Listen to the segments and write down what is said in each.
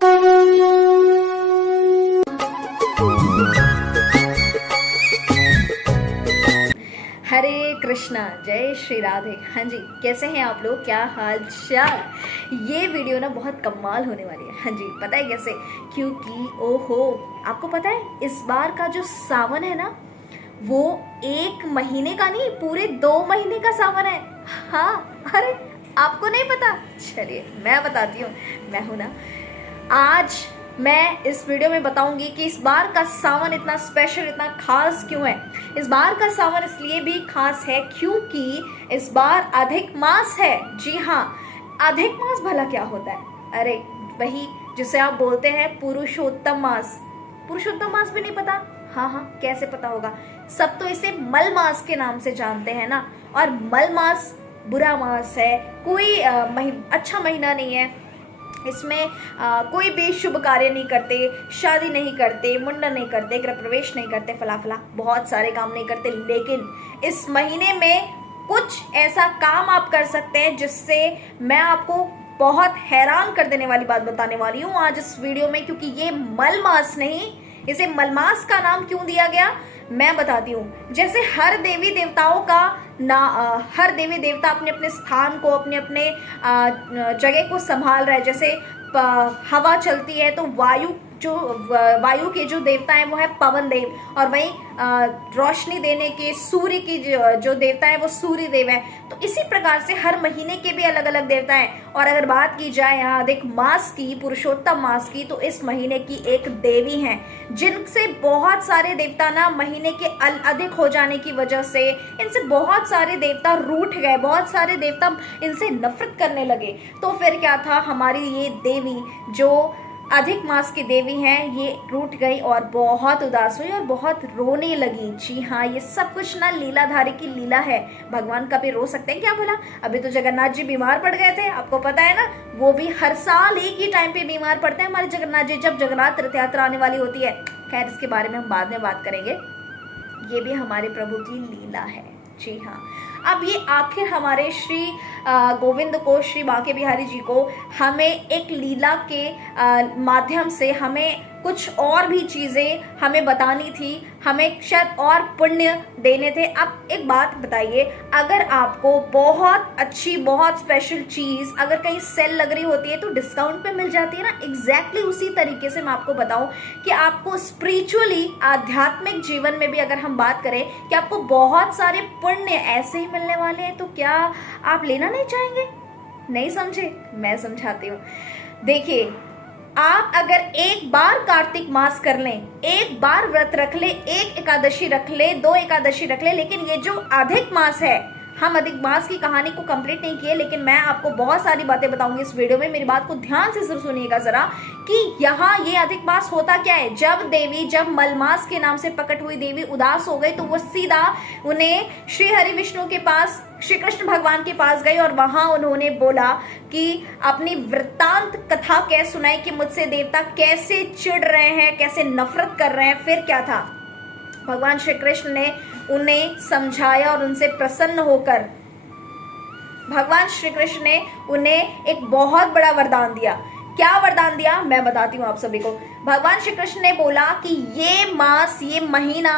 हरे कृष्णा, जय श्री राधे। हाँ जी, कैसे हैं आप लोग, क्या हाल चाल। ये वीडियो ना बहुत कमाल होने वाली है। हाँ जी, पता है कैसे? क्योंकि ओहो, आपको पता है इस बार का जो सावन है ना, वो 1 महीने का नहीं, पूरे 2 महीने का सावन है। हाँ, अरे आपको नहीं पता? चलिए मैं बताती हूँ। मैं हूं ना, आज मैं इस वीडियो में बताऊंगी कि इस बार का सावन इतना स्पेशल, इतना खास क्यों है। इस बार का सावन इसलिए भी खास है क्योंकि इस बार अधिक मास है। जी हाँ, अधिक मास भला क्या होता है? अरे वही जिसे आप बोलते हैं पुरुषोत्तम मास। पुरुषोत्तम मास भी नहीं पता? हाँ हाँ, कैसे पता होगा। सब तो इसे मल मास के नाम से जानते हैं ना। और मल मास बुरा मास है, कोई अच्छा महीना नहीं है। इसमें कोई भी शुभ कार्य नहीं करते, शादी नहीं करते, मुंडन नहीं करते, गृह प्रवेश नहीं करते, फला फला बहुत सारे काम नहीं करते। लेकिन इस महीने में कुछ ऐसा काम आप कर सकते हैं जिससे मैं आपको बहुत हैरान कर देने वाली बात बताने वाली हूँ आज इस वीडियो में। क्योंकि ये मलमास नहीं, इसे मलमास का नाम क्यों दिया गया मैं बताती हूँ। जैसे हर देवी देवताओं का हर देवी देवता अपने अपने स्थान को, अपने अपने जगह को संभाल रहा है। जैसे हवा चलती है तो वायु के जो देवता है वो है पवन देव, और वहीं रोशनी देने के सूर्य की जो देवता है वो सूर्य देव है। तो इसी प्रकार से हर महीने के भी अलग अलग देवता हैं। और अगर बात की जाए यहाँ अधिक मास की, पुरुषोत्तम मास की, तो इस महीने की एक देवी हैं जिनसे बहुत सारे देवता ना महीने के अधिक हो जाने की वजह से इनसे बहुत सारे देवता रूठ गए, बहुत सारे देवता इनसे नफरत करने लगे। तो फिर क्या था, हमारी ये देवी जो अधिक मास की देवी हैं, ये रूठ गई और बहुत उदास हुई और बहुत रोने लगी। जी हाँ, ये सब कुछ ना लीलाधारी की लीला है। भगवान कभी रो सकते हैं क्या भला? अभी तो जगन्नाथ जी बीमार पड़ गए थे, आपको पता है ना। वो भी हर साल एक ही टाइम पे बीमार पड़ते हैं हमारे जगन्नाथ जी, जब जगन्नाथ रथ यात्रा आने वाली होती है। खैर, इसके बारे में हम बाद में बात करेंगे। ये भी हमारे प्रभु की लीला है। जी हाँ, अब ये आखिर हमारे श्री गोविंद को, श्री बांके बिहारी जी को हमें एक लीला के माध्यम से हमें कुछ और भी चीजें हमें बतानी थी, हमें शायद और पुण्य देने थे। अब एक बात बताइए, अगर आपको बहुत अच्छी, बहुत स्पेशल चीज अगर कहीं सेल लग रही होती है तो डिस्काउंट पे मिल जाती है ना। एग्जैक्टली उसी तरीके से मैं आपको बताऊं कि आपको स्पिरिचुअली, आध्यात्मिक जीवन में भी अगर हम बात करें कि आपको बहुत सारे पुण्य ऐसे ही मिलने वाले हैं, तो क्या आप लेना नहीं चाहेंगे? नहीं समझे? मैं समझाती हूँ। देखिए, आप अगर एक बार कार्तिक मास कर लें, एक बार व्रत रख ले, एक एकादशी रख ले, 2 एकादशी रख ले, लेकिन ये जो अधिक मास है, हम अधिक मास की कहानी को कंप्लीट नहीं किए, लेकिन मैं आपको बहुत सारी बातें बताऊंगी इस वीडियो में। मेरी बात को ध्यान से जरूर सुनिएगा जरा कि यहाँ ये अधिक मास होता क्या है। जब मलमास के नाम से प्रकट हुई देवी उदास हो गई तो वो सीधा उन्हें श्री हरि विष्णु के पास, श्री कृष्ण भगवान के पास गई और वहां उन्होंने बोला कि अपनी वृत्तांत कथा कह सुनाई कि मुझसे देवता कैसे चिढ़ रहे हैं, कैसे नफरत कर रहे हैं। फिर क्या था, भगवान श्री कृष्ण ने उन्हें समझाया और उनसे प्रसन्न होकर भगवान श्री कृष्ण ने उन्हें एक बहुत बड़ा वरदान दिया। क्या वरदान दिया मैं बताती हूँ आप सभी को। भगवान श्री कृष्ण ने बोला कि ये मास, ये महीना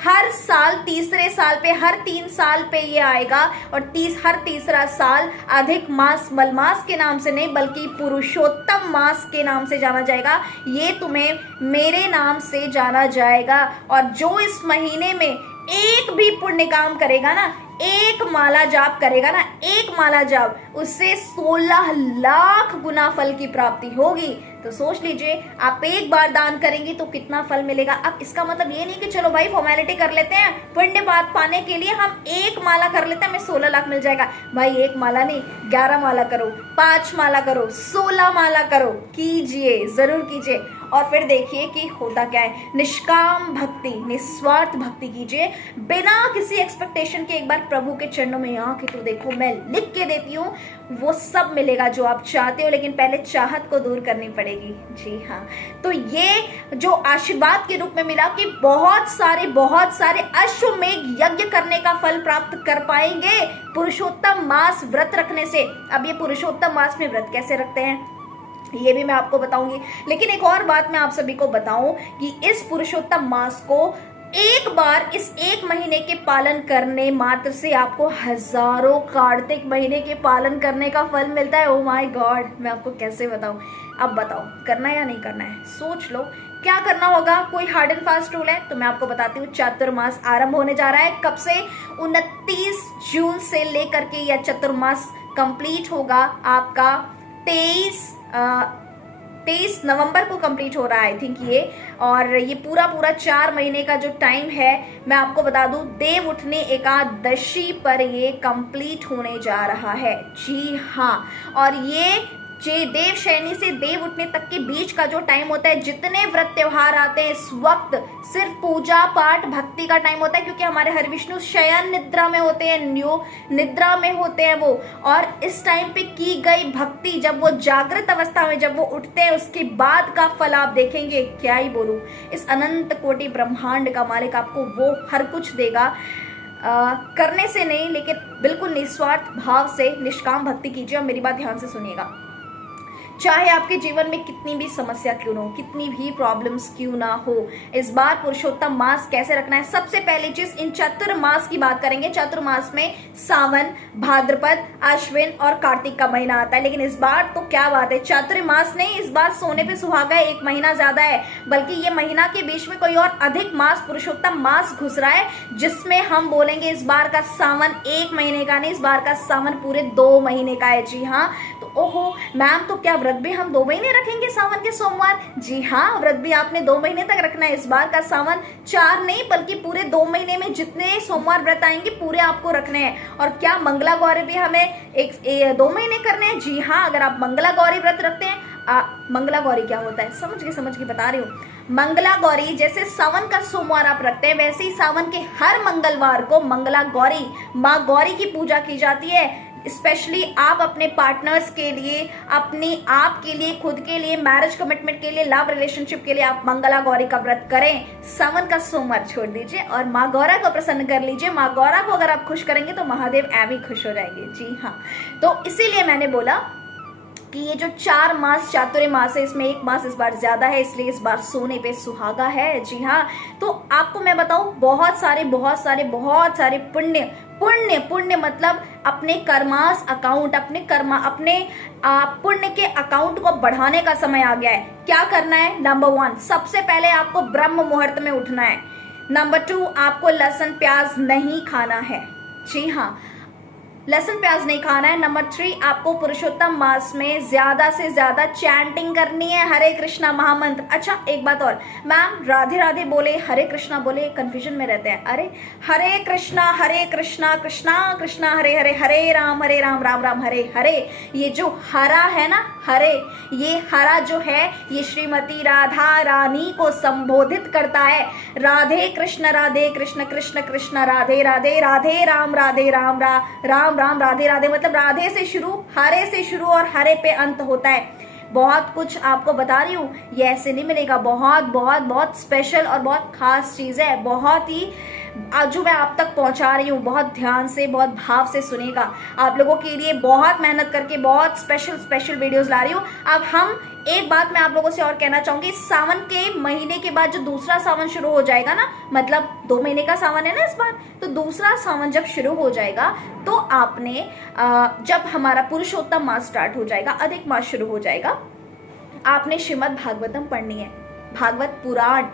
हर साल, तीसरे साल पे, हर 3 साल पे ये आएगा। और हर तीसरा साल अधिक मास मलमास के नाम से नहीं बल्कि पुरुषोत्तम मास के नाम से जाना जाएगा। ये तुम्हें मेरे नाम से जाना जाएगा। और जो इस महीने में एक भी पुण्य काम करेगा ना, एक माला जाप करेगा ना, एक माला जाप, उससे 16 लाख गुना फल की प्राप्ति होगी। तो सोच लीजिए, आप एक बार दान करेंगे तो कितना फल मिलेगा। अब इसका मतलब ये नहीं कि चलो भाई फॉर्मेलिटी कर लेते हैं, पुण्य बात पाने के लिए हम एक माला कर लेते हैं, हमें 16 लाख मिल जाएगा। भाई एक माला नहीं, 11 माला करो, 5 माला करो, 16 माला करो, कीजिए, जरूर कीजिए। और फिर देखिए कि होता क्या है। निष्काम भक्ति, निस्वार्थ भक्ति कीजिए, बिना किसी एक्सपेक्टेशन के। एक बार प्रभु के चरणों में आके तो देखो, मैं लिख के देती हूँ, वो सब मिलेगा जो आप चाहते हो, लेकिन पहले चाहत को दूर करनी पड़ेगी। जी हाँ, तो ये जो आशीर्वाद के रूप में मिला कि बहुत सारे अश्वमेध यज्ञ करने का फल प्राप्त कर पाएंगे पुरुषोत्तम मास व्रत रखने से। अब ये पुरुषोत्तम मास में व्रत कैसे रखते हैं, ये भी मैं आपको बताऊंगी। लेकिन एक और बात मैं आप सभी को बताऊं कि इस पुरुषोत्तम मास को एक बार इस एक महीने के पालन करने मात्र से आपको हजारों कार्तिक महीने के पालन करने का फल मिलता है। ओ माय गॉड, मैं आपको कैसे बताऊं। अब बताओ करना है या नहीं करना है, सोच लो क्या करना होगा। कोई हार्ड एंड फास्ट रूल है तो मैं आपको बताती हूँ। चातुर्मास आरंभ होने जा रहा है कब से, 29 जून से लेकर के यह चातुर्मास कंप्लीट होगा आपका 23 नवंबर को कंप्लीट हो रहा है आई थिंक ये। और ये पूरा 4 महीने का जो टाइम है मैं आपको बता दूं, देव उठने एकादशी पर ये कंप्लीट होने जा रहा है। जी हाँ, और ये देव शयनी से देव उठने तक के बीच का जो टाइम होता है, जितने व्रत त्योहार आते हैं इस वक्त सिर्फ पूजा पाठ भक्ति का टाइम होता है, क्योंकि हमारे हरि विष्णु शयन निद्रा में होते हैं, निद्रा में होते हैं वो। और इस टाइम पे की गई भक्ति, जब वो जागृत अवस्था में जब वो उठते हैं, उसके बाद का फल आप देखेंगे। क्या ही बोलूं, इस अनंत कोटि ब्रह्मांड का मालिक आपको वो हर कुछ देगा। करने से नहीं, लेकिन बिल्कुल निस्वार्थ भाव से निष्काम भक्ति कीजिए। और मेरी बात ध्यान से सुनिएगा, चाहे आपके जीवन में कितनी भी समस्या क्यों ना हो, कितनी भी प्रॉब्लम्स क्यों ना हो, इस बार पुरुषोत्तम मास कैसे रखना है। सबसे पहली चीज, इन चातुर्मास की बात करेंगे। चातुर्मास में सावन, भाद्रपद, अश्विन और कार्तिक का महीना आता है। लेकिन इस बार तो क्या बात है, चातुर्मास नहीं, इस बार सोने पे सुहागा है, 1 महीना ज्यादा है। बल्कि ये महीना के बीच में कोई और अधिक मास, पुरुषोत्तम मास घुस रहा है, जिसमें हम बोलेंगे इस बार का सावन 1 महीने का नहीं, इस बार का सावन पूरे 2 महीने का है। जी हाँ, तो ओहो मैम, तो क्या व्रत भी हम 2 महीने रखेंगे सावन के सोमवार? जी हाँ, व्रत भी आपने 2 महीने तक रखना है। इस बार का सावन 4 नहीं बल्कि पूरे 2 महीने में जितने सोमवार व्रत आएंगे पूरे आपको रखने हैं। और क्या मंगला गौरी भी हमें 2 महीने करने हैं? जी हाँ, अगर आप मंगला गौरी व्रत रखते हैं, मंगला गौरी क्या होता है समझ के बता रही हूँ। मंगला गौरी जैसे सावन का सोमवार आप रखते हैं, वैसे ही सावन के हर मंगलवार को मंगला गौरी, माँ गौरी की पूजा की जाती है। स्पेशली आप अपने पार्टनर्स के लिए, अपने आप के लिए, खुद के लिए, मैरिज कमिटमेंट के लिए, लव रिलेशनशिप के लिए आप मंगला गौरी का व्रत करें। सावन का सोमवार छोड़ दीजिए और माँ गौरा को प्रसन्न कर लीजिए। माँ गौरा को अगर आप खुश करेंगे तो महादेव भी खुश हो जाएंगे। जी हाँ, तो इसीलिए मैंने बोला कि ये जो 4 मास चातुर्य मास है, इसमें 1 मास इस बार ज्यादा है, इसलिए इस बार सोने पे सुहागा है। जी हाँ, तो आपको मैं बताऊं, बहुत सारे पुण्य मतलब अपने कर्मास अकाउंट, अपने पुण्य के अकाउंट को बढ़ाने का समय आ गया है। क्या करना है? नंबर 1, सबसे पहले आपको ब्रह्म मुहूर्त में उठना है। नंबर 2, आपको लहसुन प्याज नहीं खाना है। जी हाँ, लहसुन प्याज नहीं खाना है। नंबर 3, आपको पुरुषोत्तम मास में ज्यादा से ज्यादा चैंटिंग करनी है, हरे कृष्णा महामंत्र। अच्छा एक बात और, मैम राधे राधे बोले, हरे कृष्णा बोले, कंफ्यूजन में रहते हैं। अरे हरे कृष्णा कृष्णा कृष्णा हरे हरे, हरे राम राम राम हरे हरे। ये जो हरा है ना, हरे, ये हरा जो है ये श्रीमती राधा रानी को संबोधित करता है। राधे कृष्ण कृष्ण कृष्ण राधे राधे, राधे राम राम राम राधे राधे, मतलब राधे से शुरू, हरे से शुरू और हरे पे अंत होता है। बहुत कुछ आपको बता रही हूँ, ये ऐसे नहीं मिलेगा। बहुत स्पेशल और बहुत खास चीज है, बहुत ही जो मैं आप तक पहुंचा रही हूँ। बहुत ध्यान से, बहुत भाव से सुनेगा। आप लोगों के लिए बहुत मेहनत करके बहुत स्पेशल वीडियोस ला रही हूँ। अब हम एक बात मैं आप लोगों से और कहना चाहूंगी, सावन के महीने के बाद जो दूसरा सावन शुरू हो जाएगा ना, मतलब 2 महीने का सावन है ना इस बार, तो दूसरा सावन जब शुरू हो जाएगा तो आपने जब हमारा पुरुषोत्तम मास स्टार्ट हो जाएगा, अधिक मास शुरू हो जाएगा, आपने श्रीमद् भागवतम पढ़नी है, भागवत पुराण।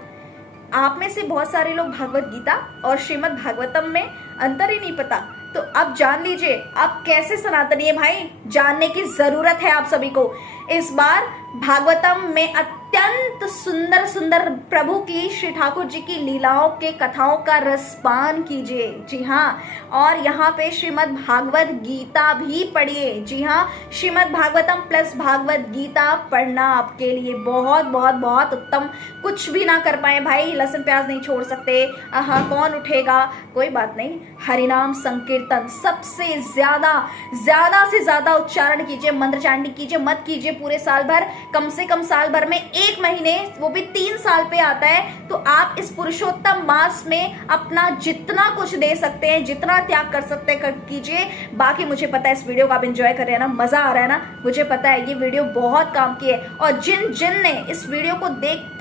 आप में से बहुत सारे लोग भागवत गीता और श्रीमद् भागवतम में अंतर ही नहीं पता, तो अब जान लीजिए आप कैसे सनातनी है भाई, जानने की जरूरत है आप सभी को। इस बार भागवतम में अत्यंत सुंदर प्रभु की, श्री ठाकुर जी की लीलाओं के कथाओं का रसपान कीजिए। जी हाँ, और यहाँ पे श्रीमद् भागवत गीता भी पढ़िए। जी हाँ, श्रीमद् भागवतम प्लस भागवत गीता पढ़ना आपके लिए बहुत उत्तम। कुछ भी ना कर पाए भाई, लहसुन प्याज नहीं छोड़ सकते, कौन उठेगा, कोई बात नहीं। हरिनाम संकीर्तन सबसे ज्यादा से ज्यादा उच्चारण कीजिए, मंत्र चांटिंग कीजिए, मत कीजिए पूरे साल भर, कम से कम साल भर में 1 महीने महीने, वो भी 3 साल पे आता है। तो आप इस पुरुषोत्तम मास में अपना जितना कुछ दे सकते हैं, जितना त्याग कर सकते हैं कीजिए। बाकी मुझे पता है इस वीडियो को आप एंजॉय कर रहे हैं ना, मजा आ रहा है ना, मुझे पता है ये वीडियो बहुत काम की है। और जिन ने इस वीडियो को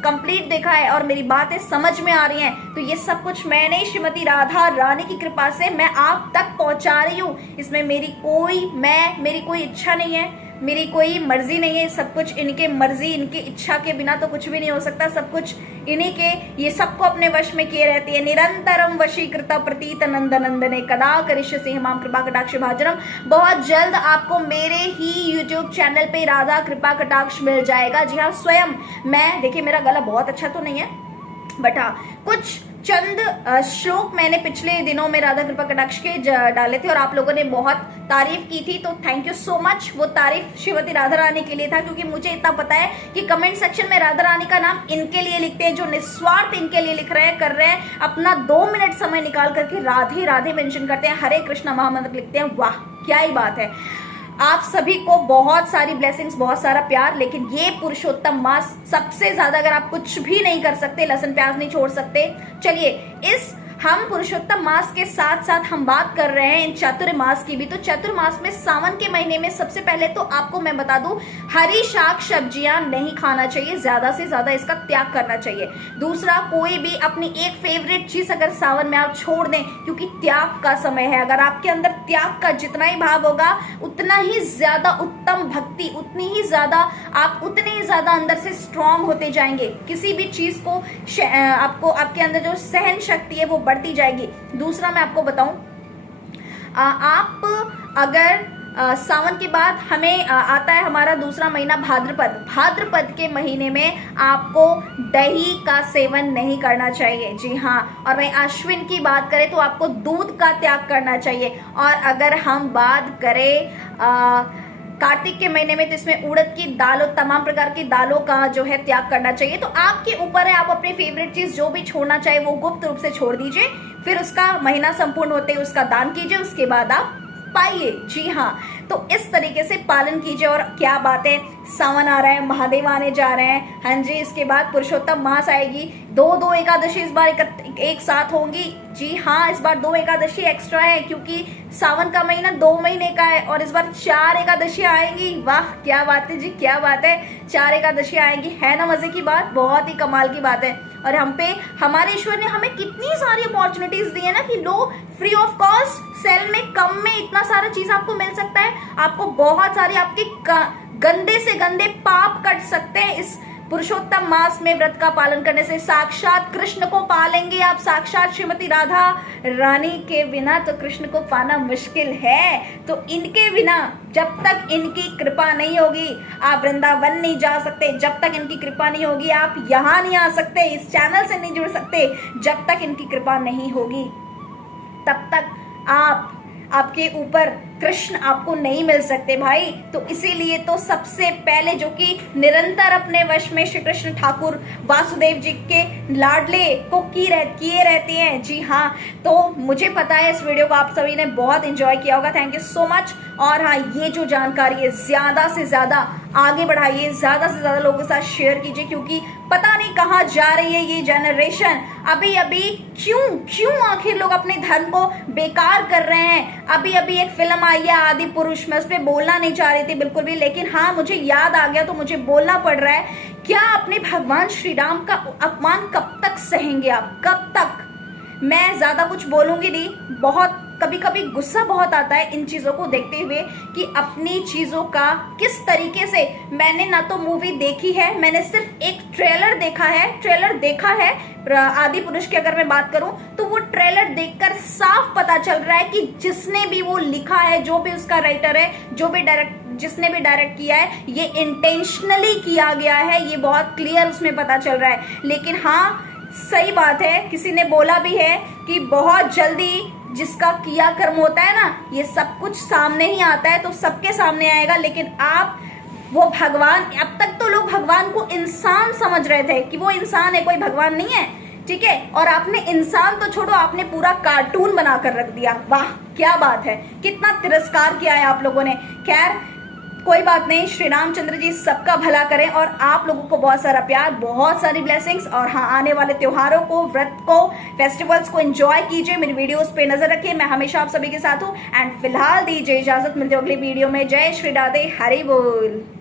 कंप्लीट देखा है और मेरी बातें समझ में आ रही हैं, तो ये सब कुछ मैंने श्रीमती राधा रानी की कृपा से मैं आप तक पहुंचा रही हूँ। इसमें मेरी कोई इच्छा नहीं है, मेरी कोई मर्जी नहीं है। सब कुछ इनके मर्जी, इनकी इच्छा के बिना तो कुछ भी नहीं हो सकता। सब कुछ इन्हीं के, ये सबको अपने वश में किए रहती है। निरंतरम वशीकृता प्रतीत नंद नंदने कदा करिष्यसि माम कृपा कटाक्ष भाजनम। बहुत जल्द आपको मेरे ही YouTube चैनल पे राधा कृपा कटाक्ष मिल जाएगा। जी हाँ, स्वयं मैं, देखिए मेरा गला बहुत अच्छा तो नहीं है, बट हाँ कुछ चंद श्लोक मैंने पिछले दिनों में राधा कृपा कटाक्ष के डाले थे और आप लोगों ने बहुत तारीफ की थी, तो थैंक यू सो मच। वो तारीफ श्रीमती राधा रानी के लिए था, क्योंकि मुझे इतना पता है कि कमेंट सेक्शन में राधा रानी का नाम इनके लिए लिखते हैं, जो निस्वार्थ इनके लिए लिख रहे हैं, कर रहे हैं, अपना 2 मिनट समय निकाल करके राधे राधे मेंशन करते हैं, हरे कृष्णा महामंत्र लिखते हैं। वाह क्या ही बात है। आप सभी को बहुत सारी ब्लेसिंग्स, बहुत सारा प्यार। लेकिन ये पुरुषोत्तम मास सबसे ज्यादा, अगर आप कुछ भी नहीं कर सकते, लहसुन प्याज नहीं छोड़ सकते, चलिए इस हम पुरुषोत्तम मास के साथ साथ हम बात कर रहे हैं इन चातुर्मास की भी। तो चातुर्मास में सावन के महीने में सबसे पहले तो आपको मैं बता दूं, हरी शाक सब्जियां नहीं खाना चाहिए, ज्यादा से ज्यादा इसका त्याग करना चाहिए। दूसरा, कोई भी अपनी एक फेवरेट चीज अगर सावन में आप छोड़ दें, क्योंकि त्याग का समय है। अगर आपके अंदर त्याग का जितना ही भाव होगा, उतना ही ज्यादा उत्तम भक्ति, उतनी ही ज्यादा आप उतने ही ज्यादा अंदर से स्ट्रांग होते जाएंगे। किसी भी चीज को आपको, आपके अंदर जो सहन शक्ति है वो बढ़ती जाएगी। दूसरा मैं आपको बताऊं, आप अगर सावन के बाद हमें आता है हमारा दूसरा महीना भाद्रपद। भाद्रपद के महीने में आपको दही का सेवन नहीं करना चाहिए। जी हाँ, और वहीं अश्विन की बात करें तो आपको दूध का त्याग करना चाहिए। और अगर हम बात करें कार्तिक के महीने में, तो इसमें उड़द की दाल और तमाम प्रकार की दालों का जो है त्याग करना चाहिए। तो आपके ऊपर है, आप अपनी फेवरेट चीज जो भी छोड़ना चाहे वो गुप्त रूप से छोड़ दीजिए, फिर उसका महीना संपूर्ण होते ही उसका दान कीजिए, उसके बाद आप पाइए। जी हाँ, तो इस तरीके से पालन कीजिए। और क्या बात है, सावन आ रहा है, महादेव आने जा रहे हैं, हाँ जी, इसके बाद पुरुषोत्तम मास आएगी, 2 एकादशी इस बार एक साथ होंगी। जी हाँ, इस बार 2 एकादशी एक्स्ट्रा है, क्योंकि सावन का महीना 2 महीने का है और इस बार 4 एकादशी आएंगी। वाह क्या बात है जी, क्या बात है, 4 एकादशी आएंगी, है ना मजे की बात, बहुत ही कमाल की बात है। और हम पे हमारे ईश्वर ने हमें कितनी सारी अपॉर्चुनिटीज दी है ना, कि लो फ्री ऑफ कॉस्ट, सेल में कम में इतना सारा चीज आपको मिल सकता है। आपको बहुत सारी आपके गंदे से गंदे पाप कट सकते हैं इस पुरुषोत्तम मास में व्रत का पालन करने से। साक्षात कृष्ण को पा लेंगे आप, साक्षात श्रीमती राधा रानी के बिना तो कृष्ण को पाना मुश्किल है। तो इनके बिना जब तक इनकी कृपा नहीं होगी आप वृंदावन नहीं जा सकते, जब तक इनकी कृपा नहीं होगी आप यहाँ नहीं आ सकते, इस चैनल से नहीं जुड़ सकते। जब तक इनकी कृपा नहीं होगी तब तक आपके ऊपर कृष्ण आपको नहीं मिल सकते भाई। तो इसीलिए तो सबसे पहले जो कि निरंतर अपने वश में श्री कृष्ण ठाकुर वासुदेव जी के लाडले को किए रहते हैं। जी हाँ, तो मुझे पता है इस वीडियो को आप सभी ने बहुत एंजॉय किया होगा, थैंक यू सो मच। और हाँ, ये जो जानकारी है ज्यादा से ज्यादा आगे बढ़ाइए, ज्यादा से ज्यादा लोगों के साथ शेयर कीजिए, क्योंकि पता नहीं कहाँ जा रही है ये जनरेशन। अभी अभी क्यों आखिर लोग अपने धर्म को बेकार कर रहे हैं। अभी एक फिल्म आई है आदि पुरुष, मैं उस पर बोलना नहीं चाह रही थी बिल्कुल भी, लेकिन हाँ मुझे याद आ गया तो मुझे बोलना पड़ रहा है। क्या अपने भगवान श्री राम का अपमान कब तक सहेंगे आप, कब तक? मैं ज्यादा कुछ बोलूंगी नहीं, बहुत कभी कभी गुस्सा बहुत आता है इन चीजों को देखते हुए कि अपनी चीजों का किस तरीके से। मैंने ना तो मूवी देखी है, मैंने सिर्फ एक ट्रेलर देखा है आदि पुरुष की। अगर मैं बात करूं तो वो ट्रेलर देखकर साफ पता चल रहा है कि जिसने भी वो लिखा है, जो भी उसका राइटर है, जिसने भी डायरेक्ट किया है, ये इंटेंशनली किया गया है, ये बहुत क्लियर उसमें पता चल रहा है। लेकिन हाँ सही बात है, किसी ने बोला भी है कि बहुत जल्दी जिसका किया कर्म होता है ना, ये सब कुछ सामने ही आता है, तो सबके सामने आएगा। लेकिन आप वो भगवान, अब तक तो लोग भगवान को इंसान समझ रहे थे कि वो इंसान है, कोई भगवान नहीं है, ठीक है। और आपने इंसान तो छोड़ो, आपने पूरा कार्टून बनाकर रख दिया। वाह क्या बात है, कितना तिरस्कार किया है आप लोगों ने। खैर कोई बात नहीं, श्री रामचंद्र जी सबका भला करें और आप लोगों को बहुत सारा प्यार, बहुत सारी ब्लेसिंग्स। और हाँ, आने वाले त्योहारों को, व्रत को, फेस्टिवल्स को एंजॉय कीजिए, मेरी वीडियोस पे नजर रखिए, मैं हमेशा आप सभी के साथ हूँ। एंड फिलहाल दीजिए इजाजत, मिलते हो अगली वीडियो में। जय श्री राधे, हरि बोल।